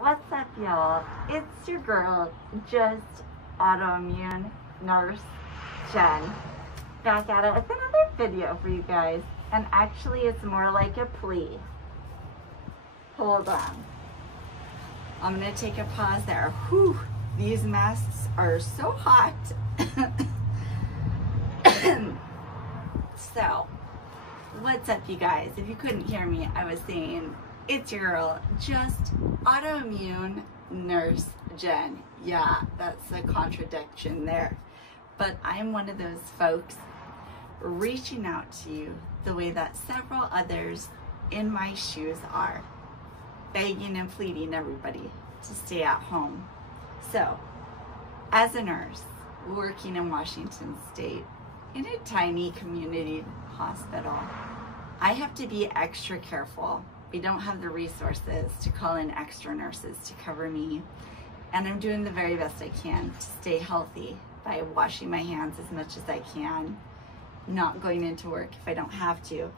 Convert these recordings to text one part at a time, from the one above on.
What's up, y'all? It's your girl, Just Autoimmune Nurse Jen, back at it with another video for you guys. And actually, it's more like a plea. Hold on. I'm gonna take a pause there. Whew, these masks are so hot. So, what's up, you guys? If you couldn't hear me, I was saying, it's your girl, Just Autoimmune Nurse Jen. Yeah, that's a contradiction there. But I'm one of those folks reaching out to you the way that several others in my shoes are, begging and pleading everybody to stay at home. So, as a nurse working in Washington State in a tiny community hospital, I have to be extra careful. We don't have the resources to call in extra nurses to cover me, and I'm doing the very best I can to stay healthy by washing my hands as much as I can, not going into work if I don't have to.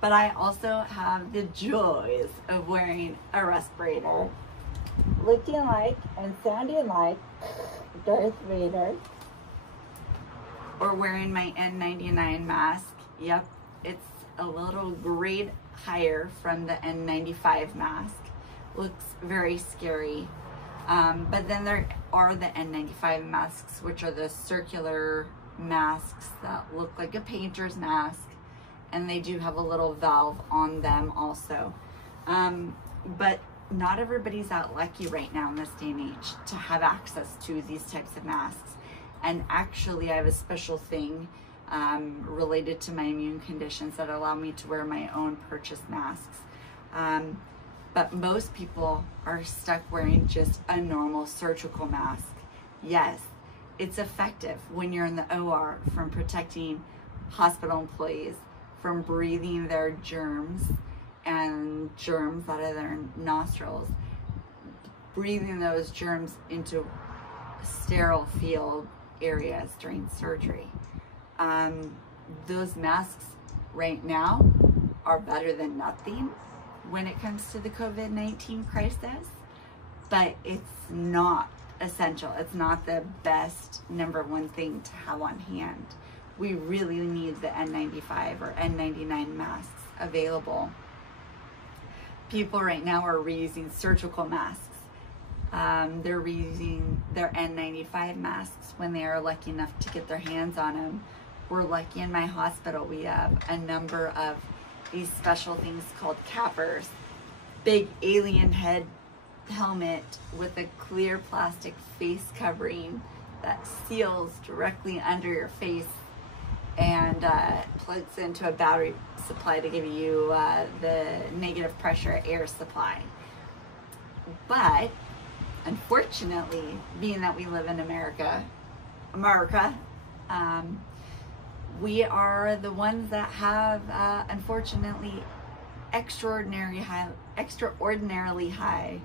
But I also have the joys of wearing a respirator, looking like and sounding like Darth Vader, or wearing my N99 mask. Yep, it's a little grade higher from the N95 mask. Looks very scary. But then there are the N95 masks, which are the circular masks that look like a painter's mask, and they do have a little valve on them also. But not everybody's that lucky right now in this day and age to have access to these types of masks. And actually, I have a special thing related to my immune conditions that allow me to wear my own purchased masks. But most people are stuck wearing just a normal surgical mask. Yes, it's effective when you're in the OR from protecting hospital employees from breathing their germs and germs out of their nostrils, breathing those germs into sterile field areas during surgery. Those masks right now are better than nothing when it comes to the COVID-19 crisis, but it's not essential. It's not the best #1 thing to have on hand. We really need the N95 or N99 masks available. People right now are reusing surgical masks. They're reusing their N95 masks when they are lucky enough to get their hands on them. We're lucky in my hospital, we have a number of these special things called cappers. Big alien head helmet with a clear plastic face covering that seals directly under your face and plugs into a battery supply to give you the negative pressure air supply. But unfortunately, being that we live in America, we are the ones that have, unfortunately, extraordinarily high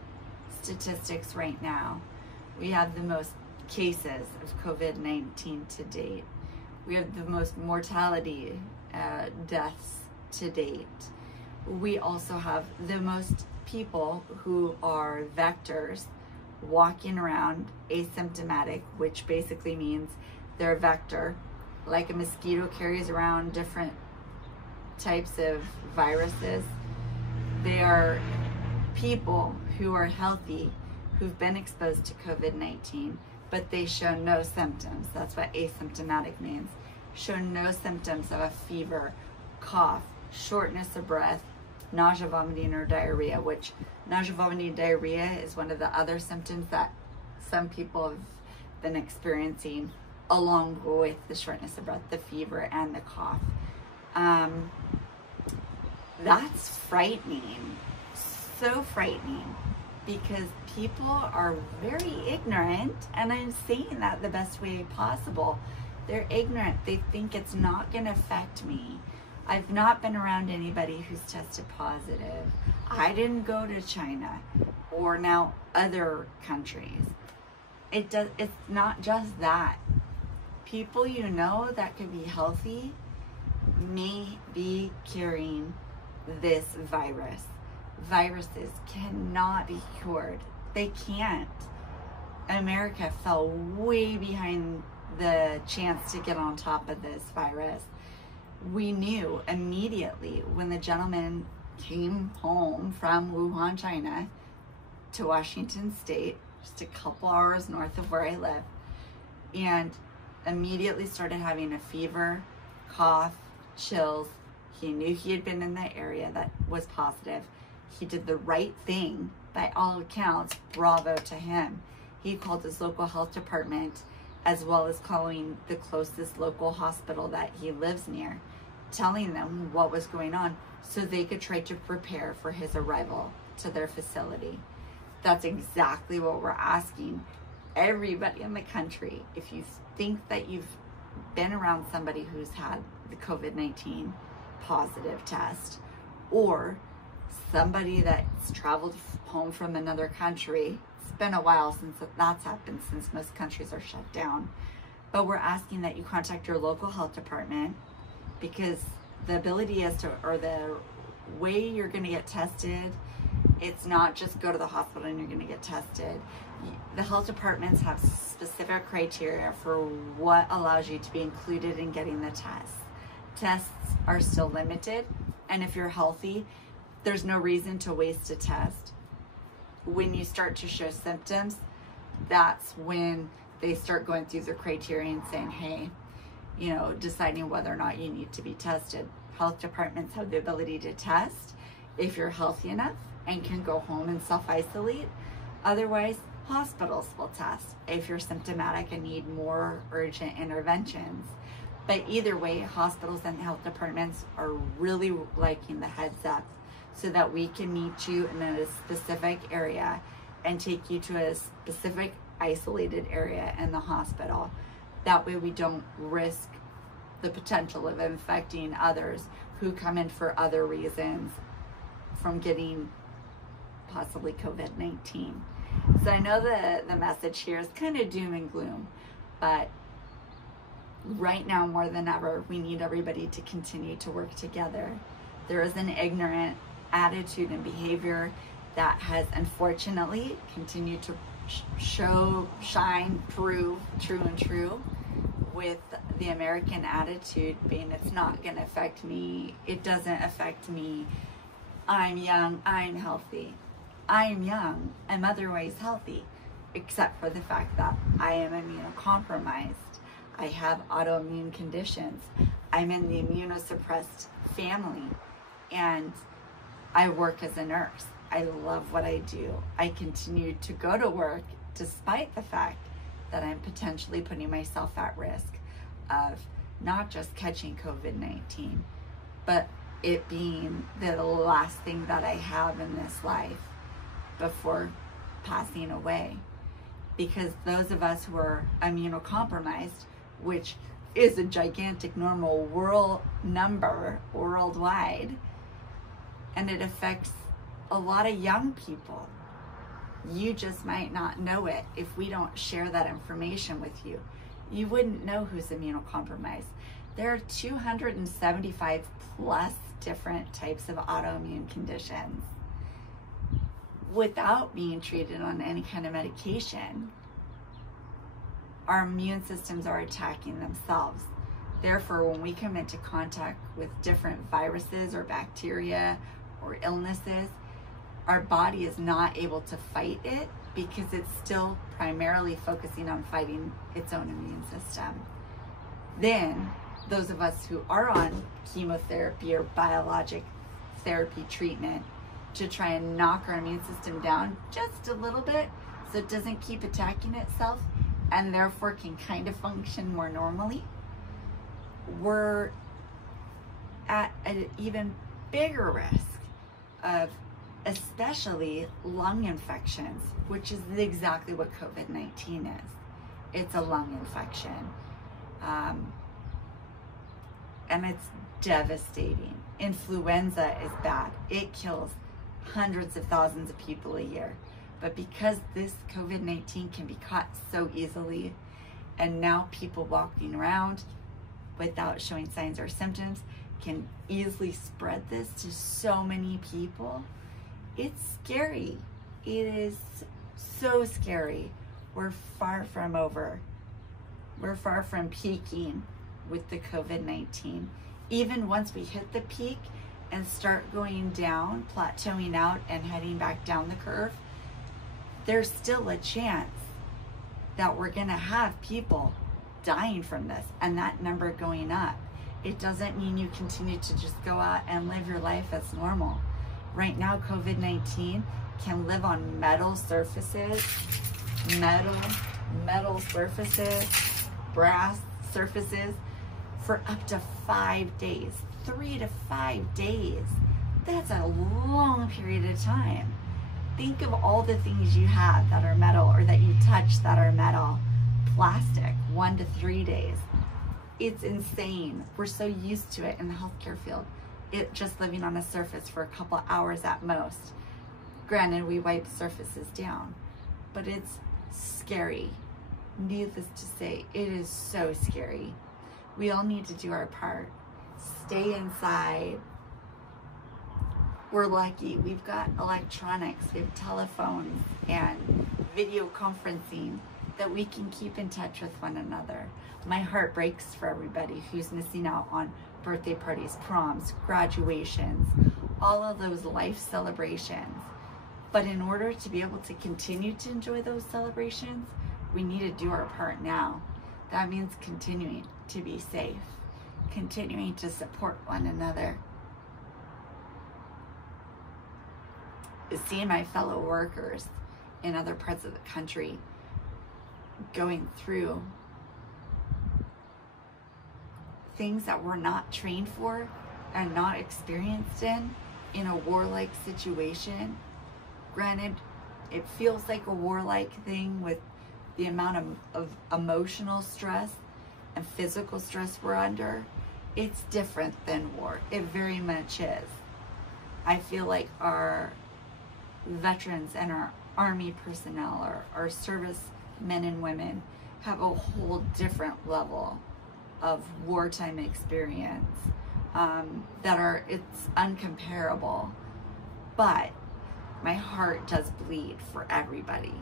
statistics right now. We have the most cases of COVID-19 to date. We have the most mortality deaths to date. We also have the most people who are vectors walking around asymptomatic, which basically means they're a vector. Like a mosquito carries around different types of viruses, they are people who are healthy, who've been exposed to COVID-19, but they show no symptoms. That's what asymptomatic means. Show no symptoms of a fever, cough, shortness of breath, nausea, vomiting, or diarrhea, which nausea, vomiting, diarrhea is one of the other symptoms that some people have been experiencing along with the shortness of breath, the fever, and the cough. That's frightening, so frightening, because people are very ignorant, and I'm saying that the best way possible. They're ignorant. They think it's not going to affect me. I've not been around anybody who's tested positive. I didn't go to China or now other countries. It's not just that. People you know that could be healthy may be carrying this virus. Viruses cannot be cured. They can't. America fell way behind the chance to get on top of this virus. We knew immediately when the gentleman came home from Wuhan, China to Washington State, just a couple hours north of where I live, and immediately started having a fever, cough, chills. He knew he had been in the area that was positive. He did the right thing by all accounts. Bravo to him. He called his local health department, as well as calling the closest local hospital that he lives near, telling them what was going on so they could try to prepare for his arrival to their facility. That's exactly what we're asking everybody in the country. If you think that you've been around somebody who's had the COVID-19 positive test, or somebody that's traveled home from another country, it's been a while since that's happened, since most countries are shut down, but we're asking that you contact your local health department, because the ability as to, or the way you're going to get tested, it's not just go to the hospital and you're going to get tested. The health departments have specific criteria for what allows you to be included in getting the test. Tests are still limited, and if you're healthy, there's no reason to waste a test. When you start to show symptoms, that's when they start going through the criteria and saying, hey, you know, deciding whether or not you need to be tested. Health departments have the ability to test if you're healthy enough and can go home and self-isolate. Otherwise, hospitals will test if you're symptomatic and need more urgent interventions. But either way, hospitals and health departments are really liking the heads up, so that we can meet you in a specific area and take you to a specific isolated area in the hospital. That way we don't risk the potential of infecting others who come in for other reasons from getting possibly COVID-19. So I know the message here is kind of doom and gloom, but right now more than ever, we need everybody to continue to work together. There is an ignorant attitude and behavior that has unfortunately continued to shine, prove true, with the American attitude being, it's not going to affect me, it doesn't affect me, I'm young, I'm healthy. I'm young, I'm otherwise healthy, except for the fact that I am immunocompromised. I have autoimmune conditions. I'm in the immunosuppressed family, and I work as a nurse. I love what I do. I continue to go to work despite the fact that I'm potentially putting myself at risk of not just catching COVID-19, but it being the last thing that I have in this life before passing away. Because those of us who are immunocompromised, which is a gigantic normal world number worldwide, and it affects a lot of young people. You just might not know it if we don't share that information with you. You wouldn't know who's immunocompromised. There are 275 plus different types of autoimmune conditions. Without being treated on any kind of medication, our immune systems are attacking themselves. Therefore, when we come into contact with different viruses or bacteria or illnesses, our body is not able to fight it because it's still primarily focusing on fighting its own immune system. Then, those of us who are on chemotherapy or biologic therapy treatment to try and knock our immune system down just a little bit so it doesn't keep attacking itself and therefore can kind of function more normally, we're at an even bigger risk of especially lung infections, which is exactly what COVID-19 is. It's a lung infection. And it's devastating. Influenza is bad. It kills hundreds of thousands of people a year. But because this COVID-19 can be caught so easily, and now people walking around without showing signs or symptoms can easily spread this to so many people, it's scary. It is so scary. We're far from over. We're far from peaking with the COVID-19. Even once we hit the peak and start going down, plateauing out and heading back down the curve, there's still a chance that we're gonna have people dying from this and that number going up. It doesn't mean you continue to just go out and live your life as normal. Right now, COVID-19 can live on metal surfaces, metal surfaces, brass surfaces for up to 5 days, 3 to 5 days. That's a long period of time. Think of all the things you have that are metal or that you touch that are metal. Plastic, 1 to 3 days. It's insane. We're so used to it in the healthcare field. It just living on a surface for a couple hours at most. Granted, we wipe surfaces down, but it's scary. Needless to say, it is so scary. We all need to do our part. Stay inside. We're lucky. We've got electronics, we have telephones and video conferencing that we can keep in touch with one another. My heart breaks for everybody who's missing out on birthday parties, proms, graduations, all of those life celebrations. But in order to be able to continue to enjoy those celebrations, we need to do our part now. That means continuing to be safe, continuing to support one another. Seeing my fellow workers in other parts of the country going through things that we're not trained for and not experienced in a warlike situation. Granted, it feels like a warlike thing with the amount of emotional stress and physical stress we're under. It's different than war. It very much is. I feel like our veterans and our Army personnel, or our service men and women, have a whole different level of wartime experience it's uncomparable. But my heart does bleed for everybody.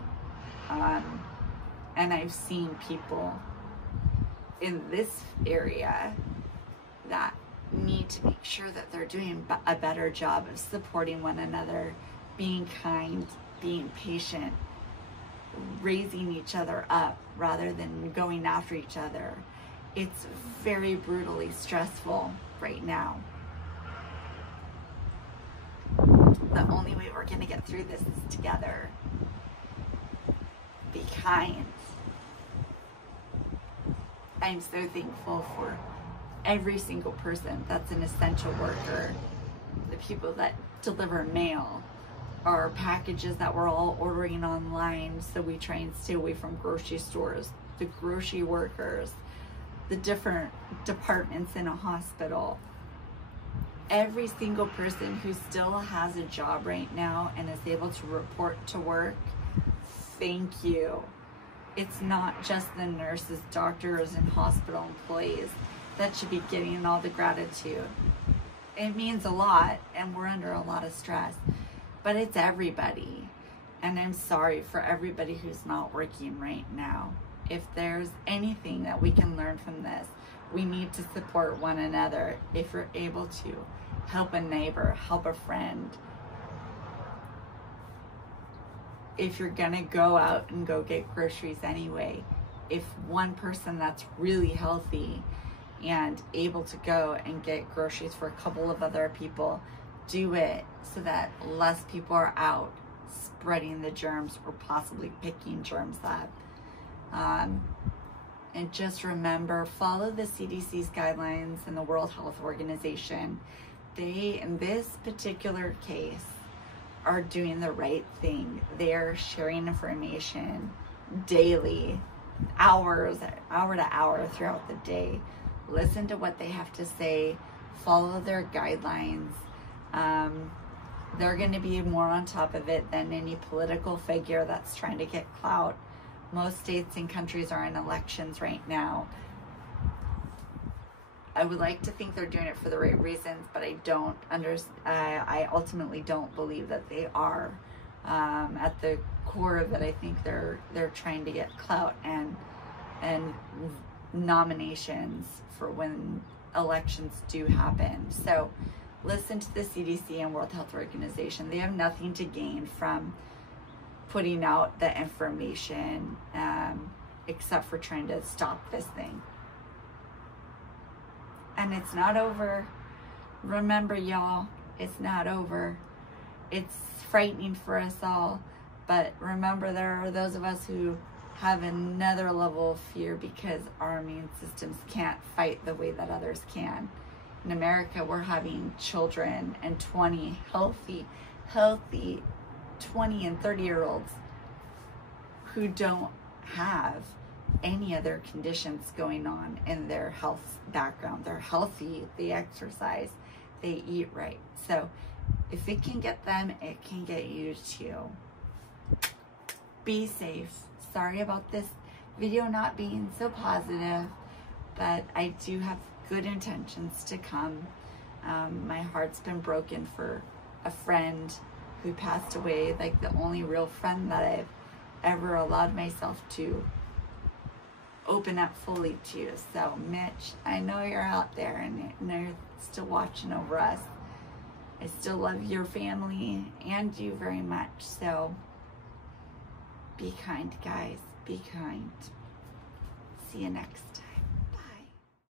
And I've seen people in this area that need to make sure that they're doing a better job of supporting one another, being kind, being patient, raising each other up rather than going after each other. It's very brutally stressful right now. The only way we're gonna get through this is together. Be kind. I'm so thankful for every single person that's an essential worker, the people that deliver mail, our packages that we're all ordering online so we try and stay away from grocery stores, the grocery workers, the different departments in a hospital. Every single person who still has a job right now and is able to report to work, thank you. It's not just the nurses, doctors, and hospital employees that should be getting all the gratitude. It means a lot, and we're under a lot of stress, but it's everybody. And I'm sorry for everybody who's not working right now. If there's anything that we can learn from this, we need to support one another. If you're able to, help a neighbor, help a friend. If you're gonna go out and go get groceries anyway, if one person that's really healthy and able to go and get groceries for a couple of other people, do it so that less people are out spreading the germs or possibly picking germs up. And just remember, follow the CDC's guidelines and the World Health Organization. They, in this particular case, are doing the right thing. They're sharing information daily, hour to hour throughout the day. Listen to what they have to say, follow their guidelines. They're going to be more on top of it than any political figure that's trying to get clout. Most states and countries are in elections right now. I would like to think they're doing it for the right reasons, but I ultimately don't believe that they are. At the core of it, I think they're trying to get clout and nominations for when elections do happen. So listen to the CDC and World Health Organization. They have nothing to gain from putting out the information except for trying to stop this thing. And it's not over. Remember, y'all, it's not over. It's frightening for us all, but remember, there are those of us who have another level of fear because our immune systems can't fight the way that others can. In America, we're having children and 20 healthy 20 and 30-year-olds who don't have any other conditions going on in their health background. They're healthy, they exercise, they eat right. So if it can get them, it can get you too. Be safe. Sorry about this video not being so positive, but I do have good intentions to come. My heart's been broken for a friend who passed away, like the only real friend that I've ever allowed myself to open up fully to. So Mitch, I know you're out there and you're still watching over us. I still love your family and you very much. So be kind, guys. Be kind. See you next time.